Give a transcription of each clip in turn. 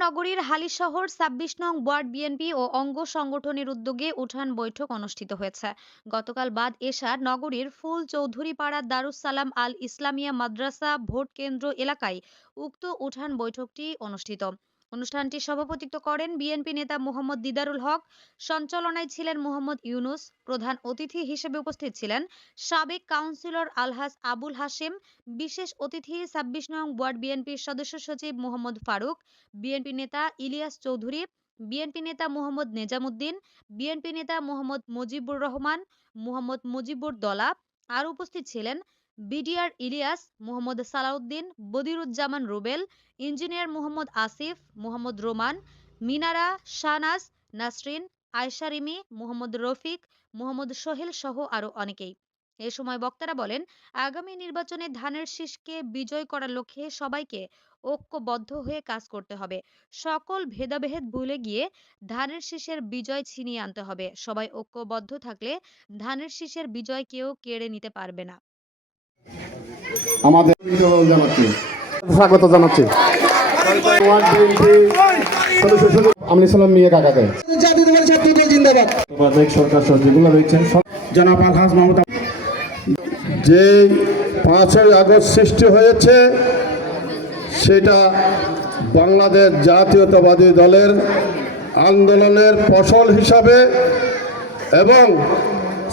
নগরীর হালিশহর ছাব্বিশ নং ওয়ার্ড বিএনপি ও অঙ্গ সংগঠনের উদ্যোগে উঠান বৈঠক অনুষ্ঠিত হয়েছে। গতকাল বাদ এশা নগরীর ফুল চৌধুরীপাড়া দারুস সালাম আল ইসলামিয়া মাদ্রাসা ভোট কেন্দ্র এলাকায় উক্ত উঠান বৈঠকটি অনুষ্ঠিত। অনুষ্ঠানটি সভাপতিত্ব করেন বিএনপি নেতা মোহাম্মদ দিদারুল হক, সঞ্চালনায় ছিলেন মোহাম্মদ ইউনুস, প্রধান অতিথি হিসেবে উপস্থিত ছিলেন সাবেক কাউন্সিলর আলহাজ আবুল হাশেম, বিশেষ অতিথি ছাব্বিশ নং ওয়ার্ড বিএনপির সদস্য সচিব মোহাম্মদ ফারুক, বিএনপি নেতা ইলিয়াস চৌধুরী, বিএনপি নেতা মোহাম্মদ নেজামুদ্দিন, বিএনপি নেতা মোহাম্মদ মুজিবুর রহমান, মোহাম্মদ মুজিবুর দলা। আর উপস্থিত ছিলেন বিডিআর ইলিয়াস, মোহাম্মদ সালাউদ্দিন, বদিরুজ্জামান রুবেল, ইঞ্জিনিয়ার মোহাম্মদ আসিফ, মোহাম্মদ রোমান, মিনারা শাহনাজ, নাসরিন, আয়শা রিমি, মোহাম্মদ রফিক, মোহাম্মদ সোহেল সহ আরও অনেকেই। এ সময় বক্তারা বলেন, আগামী নির্বাচনে ধানের শীষকে বিজয় করার লক্ষ্যে সবাইকে ঐক্যবদ্ধ হয়ে কাজ করতে হবে। সকল ভেদাভেদ ভুলে গিয়ে ধানের শীষের বিজয় ছিনিয়ে আনতে হবে। সবাই ঐক্যবদ্ধ থাকলে ধানের শীষের বিজয় কেউ কেড়ে নিতে পারবে না। আমাদের জানাচ্ছি। স্বাগত জানাচ্ছি। যে পাঁচই আগস্ট সৃষ্টি হয়েছে সেটা বাংলাদেশ জাতীয়তাবাদী দলের আন্দোলনের ফসল হিসাবে এবং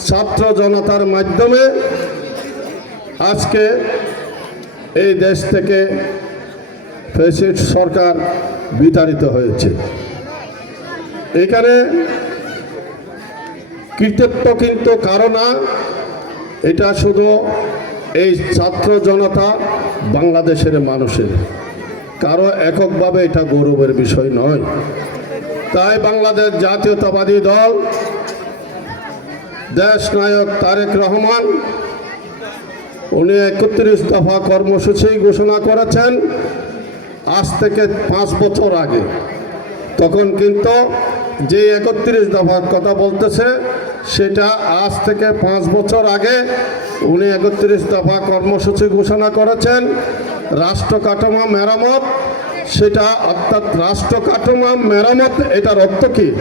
ছাত্র জনতার মাধ্যমে আজকে এই দেশ থেকে ফেসিস্ট সরকার বিতাড়িত হয়েছে। এখানে কৃতিত্ব কিন্তু কারও না, এটা শুধু এই ছাত্র জনতা বাংলাদেশের মানুষের। কারও এককভাবে এটা গৌরবের বিষয় নয়। তাই বাংলাদেশ জাতীয়তাবাদী দল, দেশ নায়ক তারেক রহমান উনি একত্রিশ দফা কর্মসূচি ঘোষণা করেছেন আজ থেকে পাঁচ বছর আগে। তখন কিন্তু যে একত্রিশ দফার কথা বলতেছে, সেটা আজ থেকে পাঁচ বছর আগে উনি একত্রিশ দফা কর্মসূচি ঘোষণা করেছেন। রাষ্ট্র কাঠামো মেরামত, সেটা অর্থাৎ রাষ্ট্র কাঠামো মেরামত এটার অর্থ কী?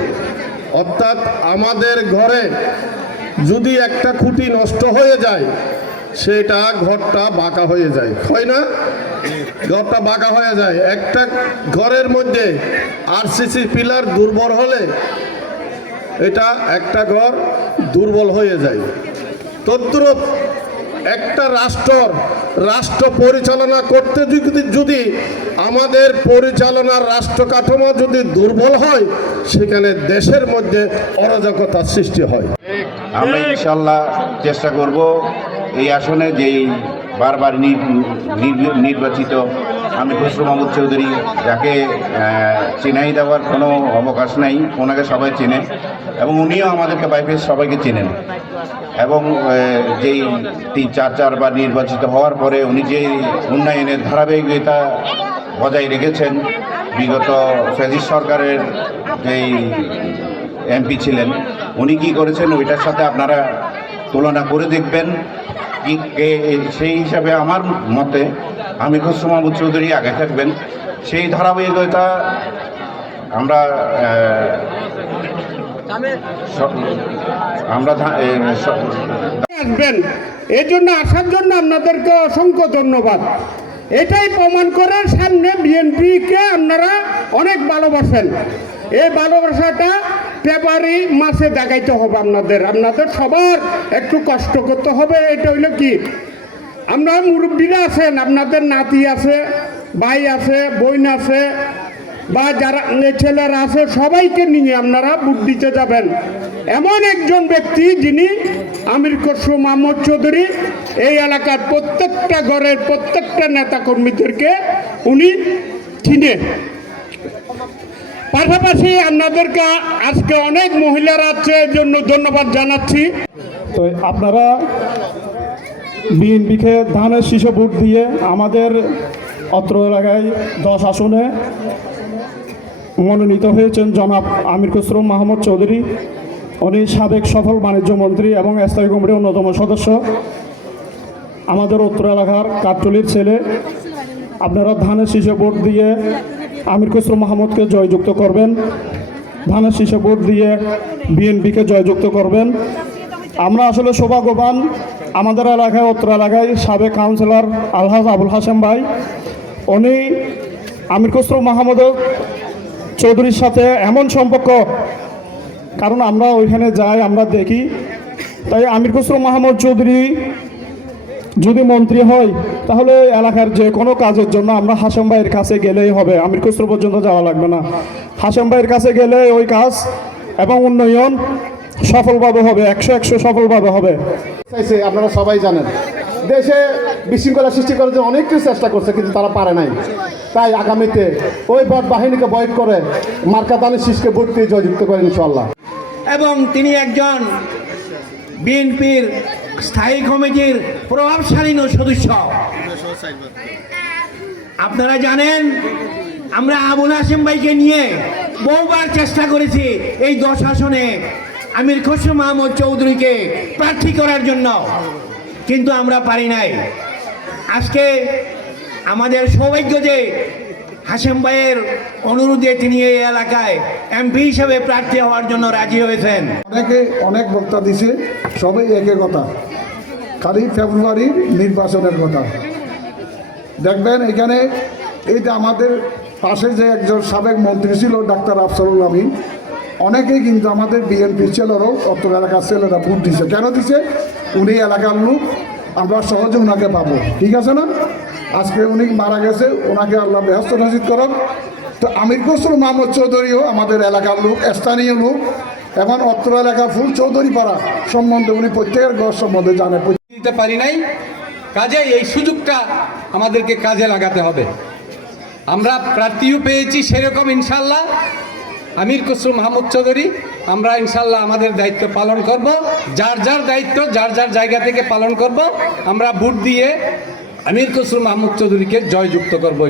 অর্থাৎ আমাদের ঘরে যদি একটা খুঁটি নষ্ট হয়ে যায় সেটা ঘরটা বাঁকা হয়ে যায়। হয় না? ঘরটা বাঁকা হয়ে যায়। একটা ঘরের মধ্যে আরসিসি পিলার দুর্বল হলে এটা একটা ঘর দুর্বল হয়ে যায়। তদ্রুপ একটা রাষ্ট্র রাষ্ট্র পরিচালনা করতে যদি আমাদের পরিচালনার রাষ্ট্র কাঠামো যদি দুর্বল হয়, সেখানে দেশের মধ্যে অরাজকতার সৃষ্টি হয়। আমরা ইনশাল্লাহ চেষ্টা করব এই আসনে যেই বারবার নির- নির- নির্বাচিত আমি খসরু মাহমুদ চৌধুরী, যাকে চিনাই দেওয়ার কোনো অবকাশ নেই, ওনাকে সবাই চেনে এবং উনিও আমাদেরকে বাইফেস সবাইকে চেনেন। এবং যেই তিন, চার, চারবার নির্বাচিত হওয়ার পরে উনি যে উন্নয়নের ধারাবাহিকতা বজায় রেখেছেন, বিগত ফেজিস সরকারের যেই এমপি ছিলেন, উনি কি করেছেন ওইটার সাথে আপনারা তুলনা করে দেখবেন সেই হিসাবে আমার মতে আমি খসরু চৌধুরী আগে থাকবেন। সেই ধারাবাহিকতা আমরা আমরা আসবেন এই জন্য আসার জন্য আপনাদেরকে অসংখ্য ধন্যবাদ। এটাই প্রমাণ করে সামনে বিএনপিকে আপনারা অনেক ভালোবাসেন। এই ভালোবাসাটা ফেব্রুয়ারি মাসে দেখাইতে হবে আপনাদের। আপনাদের সবার একটু কষ্ট করতে হবে, এটা হইল কি? আমরা মুরব্বীরা আছেন, আপনাদের নাতি আছে, ভাই আছে, বোন আছে, বা যারা ছেলেরা আছে, সবাইকে নিয়ে আপনারা ভোট দিতে যাবেন। এমন একজন ব্যক্তি যিনি আমির খসরু মাহমুদ চৌধুরী, এই এলাকার প্রত্যেকটা ঘরের প্রত্যেকটা নেতা কর্মীদেরকে উনি চিনে। পাশাপাশি আপনাদেরকে আজকে অনেক মহিলারা আছে জন্য ধন্যবাদ জানাচ্ছি। তো আপনারা বিএনপিকে ধানের শীর্ষ ভোট দিয়ে আমাদের অত্র এলাকায় দশ আসনে মনোনীত হয়েছেন জনাব আমির খসরু, মাহমুদ চৌধুরী। উনি সাবেক সফল বাণিজ্য মন্ত্রী এবং স্থায়ী কমিটির অন্যতম সদস্য। আমাদের উত্তর এলাকার কাঠটলির ছেলে। আপনারা ধানের শীষে ভোট দিয়ে আমির খসরু মাহমুদকে জয়যুক্ত করবেন। ধানের শীষে ভোট দিয়ে বিএনপিকে জয়যুক্ত করবেন। আমরা আসলে সৌভাগ্যবান আমাদের এলাকায়, অত্র এলাকায় সাবেক কাউন্সিলর আলহাজ আবুল হাসেম ভাই। উনি আমির খসরু মাহমুদ চৌধুরীর সাথে এমন সম্পর্ক, কারণ আমরা ওইখানে যাই, আমরা দেখি। তাই আমির খসরু মাহমুদ চৌধুরী যদি মন্ত্রী হয় তাহলে এলাকার যে কোনো কাজের জন্য আমরা হাসেম ভাইয়ের কাছে গেলেই হবে। আমির খসরু পর্যন্ত যাওয়া লাগবে না। হাসেম ভাইয়ের কাছে গেলে ওই কাজ এবং উন্নয়ন সফলভাবে হবে একশো একশো সফলভাবে হবে। চাইছে আপনারা সবাই জানেন। দেশে বিশৃঙ্খলা সৃষ্টি করার জন্য অনেক কিছু চেষ্টা করছে কিন্তু তারা পারে নাই। তাই আগামীতে ওই বট বাহিনীকে বয়ক করে মার্কা দানের শীষকে ভোট দিয়ে জয়যুক্ত করেন ইনশাল্লাহ এবং তিনি একজন বিএনপির স্থায়ী কমিটির প্রভাবশালী সদস্য। আপনারা জানেন, আমরা আবুল হাসিম ভাইকে নিয়ে বহুবার চেষ্টা করেছি এই দশ আসনে আমির খসরু মাহমুদ চৌধুরীকে প্রার্থী করার জন্য। কিন্তু আমরা পারি নাই। আজকে আমাদের সৌভাগ্য যে হাসেম ভাইয়ের অনুরোধে তিনি এই এলাকায় এমপি হিসেবে প্রার্থী হওয়ার জন্য রাজি হয়েছেন। অনেকে অনেক বক্তা দিছে, সবাই একই কথা। খালি ফেব্রুয়ারির নির্বাচনের কথা। দেখবেন এখানে এইটা আমাদের পাশে যে একজন সাবেক মন্ত্রী ছিল, ডাক্তার আফসারুল আমিন, অনেকেই কিন্তু আমাদের বিএনপি ছেলেরাও অত্র এলাকার ছেলেরা ভোট দিছে। কেন দিছে? উনি এলাকার লোক, আমরা সহজে ওনাকে পাবো। ঠিক আছে না? আজকে উনি মারা গেছে, ওনাকে আল্লাহ ব্যস্ত নাসিদ করক তো আমির খসরু মাহমুদ চৌধুরীও আমাদের এলাকার লোক, স্থানীয় লোক, এখন অত্র এলাকা ফুল চৌধুরী পাড়া সম্বন্ধে উনি প্রত্যেকের ঘর সম্বন্ধে জানে। দিতে পারি নাই কাজে এই সুযোগটা আমাদেরকে কাজে লাগাতে হবে। আমরা প্রার্থীও পেয়েছি সেরকম, ইনশাল্লাহ। আমির খসরু মাহমুদ চৌধুরী, আমরা ইনশাল্লাহ আমাদের দায়িত্ব পালন করব। যার যার দায়িত্ব, যার যার জায়গা থেকে পালন করব, আমরা ভোট দিয়ে আমির খসরু মাহমুদ চৌধুরীকে জয়যুক্ত করব।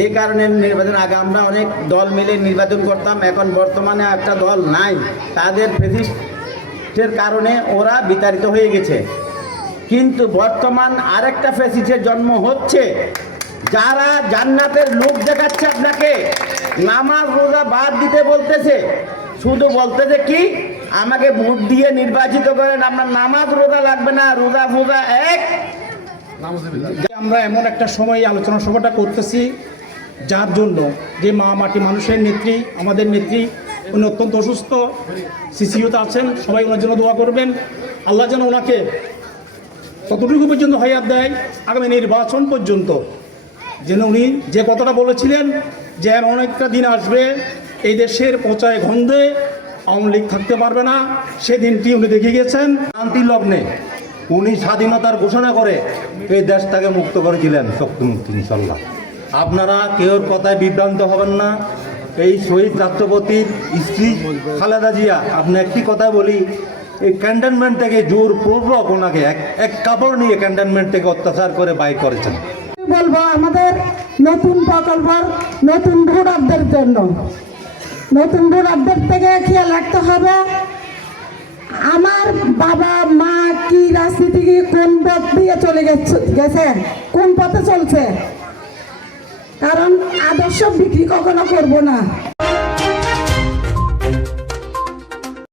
এই কারণে নির্বাচন, আগে আমরা অনেক দল মিলে নির্বাচন করতাম, এখন বর্তমানে একটা দল নাই। তাদের ফেসিস্টের কারণে ওরা বিতাড়িত হয়ে গেছে। কিন্তু বর্তমান আরেকটা ফেসিস্টের জন্ম হচ্ছে। যারা জান্নাতের লোক দেখাচ্ছে আপনাকে, নামাজ রোজা বাদ দিতে বলতেছে। শুধু বলতেছে কি? আমাকে ভোট দিয়ে নির্বাচিত করেন, আপনার নামাজ রোজা লাগবে না, রোজা ফোজা এক। আমরা এমন একটা সময় আলোচনা সভাটা করতেছি, যার জন্য যে মা মাটি মানুষের নেত্রী, আমাদের নেত্রী, উনি অত্যন্ত অসুস্থ সিসিওতে আছেন, সবাই ওনার জন্য দোয়া করবেন। আল্লাহ যেন ওনাকে ততটুকু পর্যন্ত হায়াত দেয়, আগামী নির্বাচন পর্যন্ত। যেন উনি যে কথাটা বলেছিলেন, যে এমন একটা দিন আসবে, এই দেশের পচায় গন্ধে আওয়ামী লীগ থাকতে পারবে না। সেদিনটি উনি দেখে গেছেন শান্তি লগ্নে উনি স্বাধীনতার ঘোষণা করে এই দেশটাকে মুক্ত করেছিলেন শক্তিমুক্তি ইনশাল্লাহ আপনারা কেউর কথায় বিভ্রান্ত হবেন না। এই শহীদ রাষ্ট্রপতির স্ত্রী খালেদা জিয়া, আপনি একটি কথা বলি, এই ক্যান্টনমেন্ট থেকে জোর পূর্বক ওনাকে এক এক কাপড় নিয়ে ক্যান্টনমেন্ট থেকে অত্যাচার করে বাইর করেছেন। বলব আমাদের নতুন প্রকল্প নতুন ভোটারদের জন্য। নতুন ভোটারদের থেকে খেয়াল রাখতে হবে? আমার বাবা, মা কি রাজনীতি কোন পথ দিয়ে চলে গেছে? কোন পথে চলছে? কারণ আদর্শ বিক্রি কখনো করব না।